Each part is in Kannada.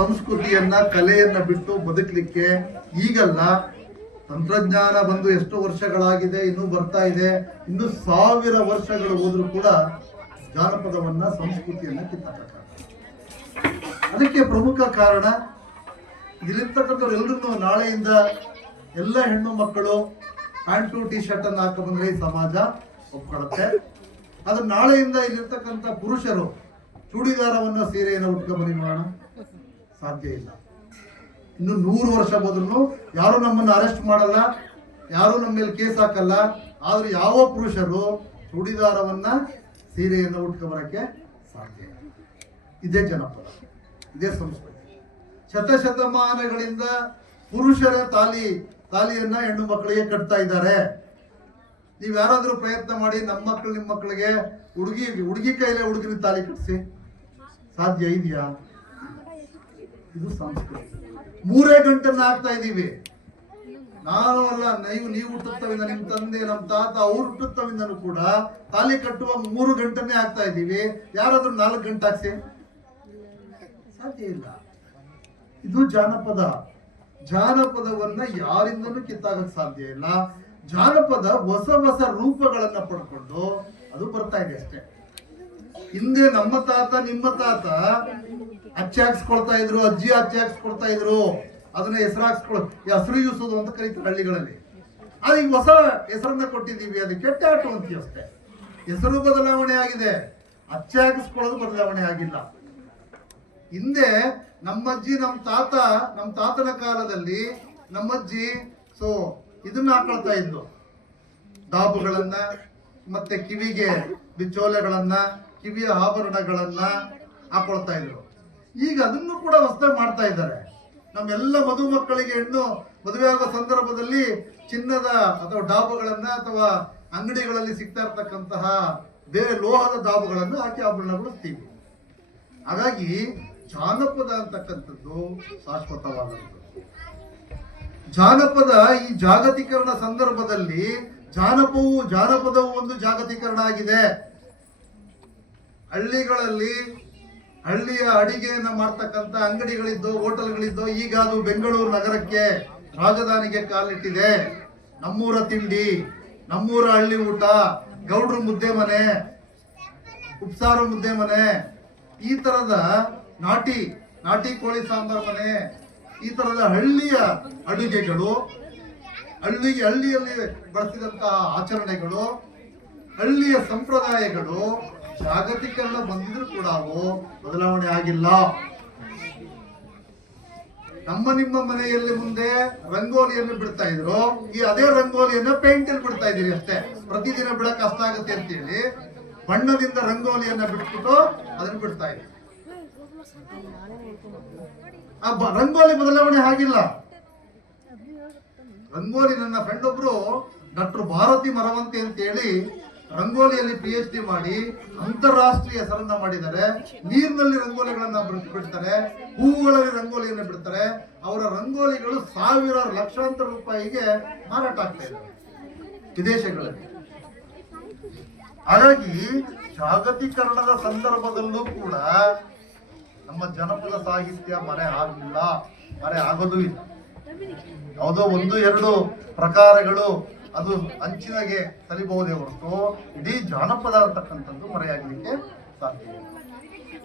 ಸಂಸ್ಕೃತಿಯನ್ನ, ಕಲೆಯನ್ನ ಬಿಟ್ಟು ಬದುಕಲಿಕ್ಕೆ ಈಗಲ್ಲ. ತಂತ್ರಜ್ಞಾನ ಬಂದು ಎಷ್ಟು ವರ್ಷಗಳಾಗಿದೆ, ಇನ್ನೂ ಬರ್ತಾ ಇದೆ. ಇನ್ನು ಸಾವಿರ ವರ್ಷಗಳು ಹೋದ್ರೂ ಕೂಡ ಜಾನಪದವನ್ನ, ಸಂಸ್ಕೃತಿಯನ್ನ ಕಿತ್ತಾಕ ಅದಕ್ಕೆ ಪ್ರಮುಖ ಕಾರಣ, ಇಲ್ಲಿರ್ತಕ್ಕಂಥವ್ರು ಎಲ್ಲರನ್ನೂ ನಾಳೆಯಿಂದ ಎಲ್ಲ ಹೆಣ್ಣು ಮಕ್ಕಳು ಪ್ಯಾಂಟು ಟಿ ಶರ್ಟ್ ಅನ್ನು ಹಾಕೊಂಡ್ರೆ ಈ ಸಮಾಜ ಒಪ್ಕೊಳ್ಳುತ್ತೆ. ಆದ್ರೆ ನಾಳೆಯಿಂದ ಇಲ್ಲಿರ್ತಕ್ಕಂಥ ಪುರುಷರು, ಚೂಡಿದಾರವನ್ನ ಸೀರೆಯನ್ನು ಉಟ್ಕೊಂಬರಿ ಮಾಡೋಣ ಸಾಧ್ಯ ಇಲ್ಲ. ಇನ್ನು ನೂರು ವರ್ಷ ಬದಲು ಯಾರು ನಮ್ಮನ್ನು ಅರೆಸ್ಟ್ ಮಾಡಲ್ಲ, ಯಾರು ನಮ್ಮ ಮೇಲೆ ಕೇಸ್ ಹಾಕಲ್ಲ, ಆದ್ರೆ ಯಾವ ಪುರುಷರು ಚೂಡಿದಾರವನ್ನ ಸೀರೆಯನ್ನು ಉಟ್ಕೊಂಬರಕ್ಕೆ ಸಾಧ್ಯ ಇಲ್ಲ. ಇದೇ ಜನಪದ, ಇದೇ ಸಂಸ್ಕೃತಿ. ಶತಶತಮಾನಗಳಿಂದ ಪುರುಷರ ತಾಲಿ, ತಾಲಿಯನ್ನ ಹೆಣ್ಣು ಮಕ್ಕಳಿಗೆ ಕಟ್ತಾ ಇದ್ದಾರೆ. ನೀವು ಯಾರಾದರೂ ಪ್ರಯತ್ನ ಮಾಡಿ ನಮ್ಮ ಮಕ್ಕಳು, ನಿಮ್ಮ ಮಕ್ಕಳಿಗೆ ಹುಡುಗಿ ಹುಡುಗಿ ಕೈಲೇ ಹುಡುಗಿನ ತಾಲಿ ಕಟ್ಸಿ. ಸಾಧ್ಯ ಇದೆಯಾ? ಇದು ಸಂಸ್ಕೃತಿ. ಮೂರೇ ಗಂಟನ್ನು ಹಾಕ್ತಾ ಇದೀವಿ ನಾನು ಅಲ್ಲ, ನೀವು ನೀವು ಹುಟ್ಟುತ್ತವಿಂದ ನಿಮ್ಮ ತಂದೆ, ನಮ್ಮ ತಾತ, ಅವ್ರು ಹುಟ್ಟುತ್ತವಿಂದನೂ ಕೂಡ ತಾಲಿ ಕಟ್ಟುವ ಮೂರು ಗಂಟನ್ನೇ ಆಗ್ತಾ ಇದೀವಿ ಯಾರಾದ್ರೂ ನಾಲ್ಕು ಗಂಟೆ ಹಾಕ್ಸಿ? ಸಾಧ್ಯ ಇಲ್ಲ. ಇದು ಜಾನಪದ. ಜಾನಪದವನ್ನ ಯಾರಿಂದಲೂ ಕಿತ್ತಾಗಕ್ ಸಾಧ್ಯ ಇಲ್ಲ. ಜಾನಪದ ಹೊಸ ಹೊಸ ರೂಪಗಳನ್ನ ಪಡ್ಕೊಂಡು ಅದು ಬರ್ತಾ ಇದೆ ಅಷ್ಟೇ. ಹಿಂದೆ ನಮ್ಮ ತಾತ, ನಿಮ್ಮ ತಾತ ಅಚ್ಚೆ ಹಾಕ್ಸ್ಕೊಳ್ತಾ ಇದ್ರು, ಅಜ್ಜಿ ಅಚ್ಚೆ ಹಾಕ್ಸ್ಕೊಳ್ತಾ ಇದ್ರು. ಅದನ್ನ ಹೆಸರು ಹಾಕ್ಸ್ಕೊಳ್, ಹೆಸರು ಯೂಸೋದು ಅಂತ ಕರೀತಾರೆ ಹಳ್ಳಿಗಳಲ್ಲಿ. ಆದ್ರೆ ಈಗ ಹೊಸ ಹೆಸರನ್ನ ಕೊಟ್ಟಿದ್ದೀವಿ ಅದಕ್ಕೆ ಟ್ಯಾಟು ಅಂತೀವಿ ಅಷ್ಟೇ. ಹೆಸರು ಬದಲಾವಣೆ ಆಗಿದೆ. ಅಚ್ಚೆ ಹಾಕಿಸ್ಕೊಳ್ಳೋದು ಬದಲಾವಣೆ ಆಗಿಲ್ಲ. ಹಿಂದೆ ನಮ್ಮಜ್ಜಿ ನಮ್ಮ ತಾತ ನಮ್ಮ ತಾತನ ಕಾಲದಲ್ಲಿ ನಮ್ಮಜ್ಜಿ, ಸೊ, ಇದನ್ನ ಹಾಕೊಳ್ತಾ ಇದ್ಲು ದಾಬುಗಳನ್ನ, ಮತ್ತೆ ಕಿವಿಗೆ ಬಿಚ್ಚೋಲೆಗಳನ್ನ, ಕಿವಿಯ ಆಭರಣಗಳನ್ನ ಹಾಕೊಳ್ತಾ ಇದ್ರು. ಈಗ ಅದನ್ನು ಕೂಡ ಹೊಸದಾಗಿ ಮಾಡ್ತಾ ಇದ್ದಾರೆ. ನಮ್ಮೆಲ್ಲ ಮಧು ಮಕ್ಕಳಿಗೆ ಹೆಣ್ಣು ಮದುವೆ ಆಗುವ ಸಂದರ್ಭದಲ್ಲಿ ಚಿನ್ನದ ಅಥವಾ ಡಾಬುಗಳನ್ನ ಅಥವಾ ಅಂಗಡಿಗಳಲ್ಲಿ ಸಿಗ್ತಾ ಇರ್ತಕ್ಕಂತಹ ಬೇರೆ ಲೋಹದ ಡಾಬುಗಳನ್ನು ಹಾಕಿ ಆಭರಣಗೊಳಿಸ್ತೀವಿ ಹಾಗಾಗಿ ಜಾನಪದ ಅಂತಕ್ಕಂಥದ್ದು ಶಾಶ್ವತವಾದದ್ದು. ಜಾನಪದ ಈ ಜಾಗತೀಕರಣ ಸಂದರ್ಭದಲ್ಲಿ ಜಾನಪವು ಜಾನಪದವು ಒಂದು ಜಾಗತೀಕರಣ ಆಗಿದೆ. ಹಳ್ಳಿಗಳಲ್ಲಿ ಹಳ್ಳಿಯ ಅಡಿಗೆಯನ್ನ ಮಾಡ್ತಕ್ಕಂಥ ಅಂಗಡಿಗಳಿದ್ದು, ಹೋಟೆಲ್ಗಳಿದ್ದು ಈಗ ಅದು ಬೆಂಗಳೂರು ನಗರಕ್ಕೆ ರಾಜಧಾನಿಗೆ ಕಾಲಿಟ್ಟಿದೆ. ನಮ್ಮೂರ ತಿಂಡಿ, ನಮ್ಮೂರ ಹಳ್ಳಿ ಊಟ, ಗೌಡ್ರ ಮುದ್ದೆ ಮನೆ, ಉಪ್ಸಾರು ಮುದ್ದೆ ಮನೆ, ಈ ತರದ ನಾಟಿ ನಾಟಿ ಕೋಳಿ ಸಾಂಬಾರ್ ಮನೆ, ಈ ತರದ ಹಳ್ಳಿಯ ಅಡುಗೆಗಳು, ಹಳ್ಳಿ, ಹಳ್ಳಿಯಲ್ಲಿ ಬಳಸಿದಂತಹ ಆಚರಣೆಗಳು, ಹಳ್ಳಿಯ ಸಂಪ್ರದಾಯಗಳು ಜಾಗತಿಕರಣ ಬಂದಿದ್ರು ಕೂಡ ಅವು ಬದಲಾವಣೆ ಆಗಿಲ್ಲ. ನಮ್ಮ ನಿಮ್ಮ ಮನೆಯಲ್ಲಿ ಮುಂದೆ ರಂಗೋಲಿಯನ್ನು ಬಿಡ್ತಾ ಇದ್ರು. ಈ ಅದೇ ರಂಗೋಲಿಯನ್ನ ಪೇಂಟ್ ಅಲ್ಲಿ ಬಿಡ್ತಾ ಇದೀರಿ ಅಷ್ಟೇ. ಪ್ರತಿದಿನ ಬಿಡಕ್ ಕಷ್ಟ ಆಗುತ್ತೆ ಅಂತ ಹೇಳಿ ಬಣ್ಣದಿಂದ ರಂಗೋಲಿಯನ್ನ ಬಿಟ್ಬಿಟ್ಟು ಅದನ್ನ ಬಿಡ್ತಾ ಇದ್ದೀವಿ ಆ ರಂಗೋಲಿ ಬದಲಾವಣೆ ಆಗಿಲ್ಲ. ರಂಗೋಲಿ ನನ್ನ ಫ್ರೆಂಡ್ ಒಬ್ರು, ಡಾಕ್ಟರ್ ಭಾರತಿ ಮರವಂತೆ ಅಂತ ಹೇಳಿ ರಂಗೋಲಿಯಲ್ಲಿ ಪಿ ಎಚ್ ಡಿ ಮಾಡಿ ಅಂತಾರಾಷ್ಟ್ರೀಯ ಹೆಸರನ್ನ ಮಾಡಿದರೆ ನೀರಿನಲ್ಲಿ ರಂಗೋಲಿಗಳನ್ನ ಬಿಡ್- ಬಿಡ್ತಾರೆ ಹೂವುಗಳಲ್ಲಿ ರಂಗೋಲಿಯನ್ನು ಬಿಡ್ತಾರೆ. ಅವರ ರಂಗೋಲಿಗಳು ಸಾವಿರಾರು ಲಕ್ಷಾಂತರ ರೂಪಾಯಿಗೆ ಮಾರಾಟ ಆಗ್ತಾ ಇದ್ದಾರೆ ವಿದೇಶಗಳಲ್ಲಿ. ಹಾಗಾಗಿ ಜಾಗತೀಕರಣದ ಸಂದರ್ಭದಲ್ಲೂ ಕೂಡ ನಮ್ಮ ಜನಪದ ಸಾಹಿತ್ಯ ಮರೆ ಆಗಲಿಲ್ಲ ಮರೆ ಆಗೋದು ಇಲ್ಲ. ಯಾವುದೋ ಒಂದು, ಎರಡು ಪ್ರಕಾರಗಳು ಅದು ಅಂಚಿನಾಗೆ ಸರಿಬಹುದೇ ಹೊರತು ಇಡೀ ಜಾನಪದ ಅಂತಕ್ಕಂಥದ್ದು ಮರೆಯಾಗಲಿಕ್ಕೆ ಸಾಧ್ಯ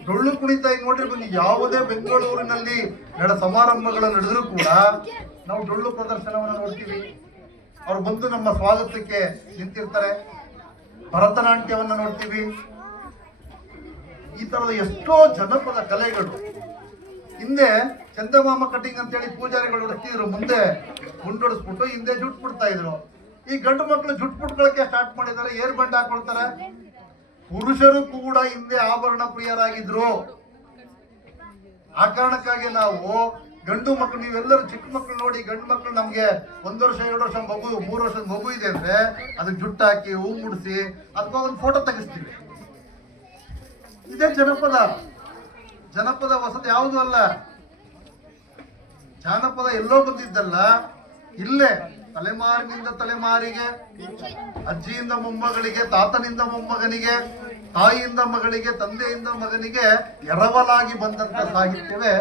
ಡೊಳ್ಳು ಕುಣಿತ ಈಗ ನೋಡ್ರಿ ಬನ್ನಿ, ಯಾವುದೇ ಬೆಂಗಳೂರಿನಲ್ಲಿ ನಡ ಸಮಾರಂಭಗಳು ನಡೆದರೂ ಕೂಡ ನಾವು ಡೊಳ್ಳು ಪ್ರದರ್ಶನವನ್ನು ನೋಡ್ತೀವಿ. ಅವ್ರು ಬಂದು ನಮ್ಮ ಸ್ವಾಗತಕ್ಕೆ ನಿಂತಿರ್ತಾರೆ. ಭರತನಾಟ್ಯವನ್ನು ನೋಡ್ತೀವಿ. ಈ ತರದ ಎಷ್ಟೋ ಜನಪದ ಕಲೆಗಳು. ಹಿಂದೆ ಚಂದಮಾಮ ಕಟಿಂಗ್ ಅಂತೇಳಿ ಪೂಜಾರಿಗಳು ಹಚ್ಚಿದ್ರು ಮುಂದೆ ಮುಂಡೊಡಿಸ್ಬಿಟ್ಟು ಹಿಂದೆ ಜುಟ್ ಬಿಡ್ತಾ ಇದ್ರು. ಈ ಗಂಡು ಮಕ್ಕಳು ಜುಟ್ ಬಿಟ್ಕೊಳಕ್ಕೆ ಸ್ಟಾರ್ಟ್ ಮಾಡಿದ್ದಾರೆ. ಏರ್ ಬಂಡ್ ಹಾಕೊಳ್ತಾರೆ? ಪುರುಷರು ಕೂಡ ಹಿಂದೆ ಆಭರಣ ಪ್ರಿಯರಾಗಿದ್ರು. ಆ ಕಾರಣಕ್ಕಾಗಿ ನಾವು ಗಂಡು ಮಕ್ಕಳು ನೀವೆಲ್ಲರೂ ಚಿಕ್ಕ ಮಕ್ಕಳು ನೋಡಿ ಗಂಡು ಮಕ್ಕಳು ನಮ್ಗೆ ಒಂದ್ ವರ್ಷ, ಎರಡು ವರ್ಷ ಮಗು, ಮೂರು ವರ್ಷದ ಮಗು ಇದೆ ಅಂದ್ರೆ ಅದಕ್ಕೆ ಜುಟ್ಟು ಹಾಕಿ, ಹೂ ಮುಡಿಸಿ ಅದಕ್ಕೆ ಒಂದು ಫೋಟೋ ತೆಗಿಸ್ತೀವಿ. ಇದೇ ಜನಪದ. ಜನಪದ ವಸತಿ ಯಾವುದು ಅಲ್ಲ. ಜಾನಪದ ಎಲ್ಲೋ ಬಂದಿದ್ದಲ್ಲ. ಇಲ್ಲೇ. ತಲೆಮಾರಿನಿಂದ ತಲೆಮಾರಿಗೆ ಅಜ್ಜಿಯಿಂದ ಮೊಮ್ಮಗಳಿಗೆ ತಾತನಿಂದ ಮೊಮ್ಮಗನಿಗೆ ತಾಯಿಯಿಂದ ಮಗಳಿಗೆ ತಂದೆಯಿಂದ ಮಗನಿಗೆ ಎರವಲಾಗಿ ಬಂದಂತ ಸಾಹಿತ್ಯವೇ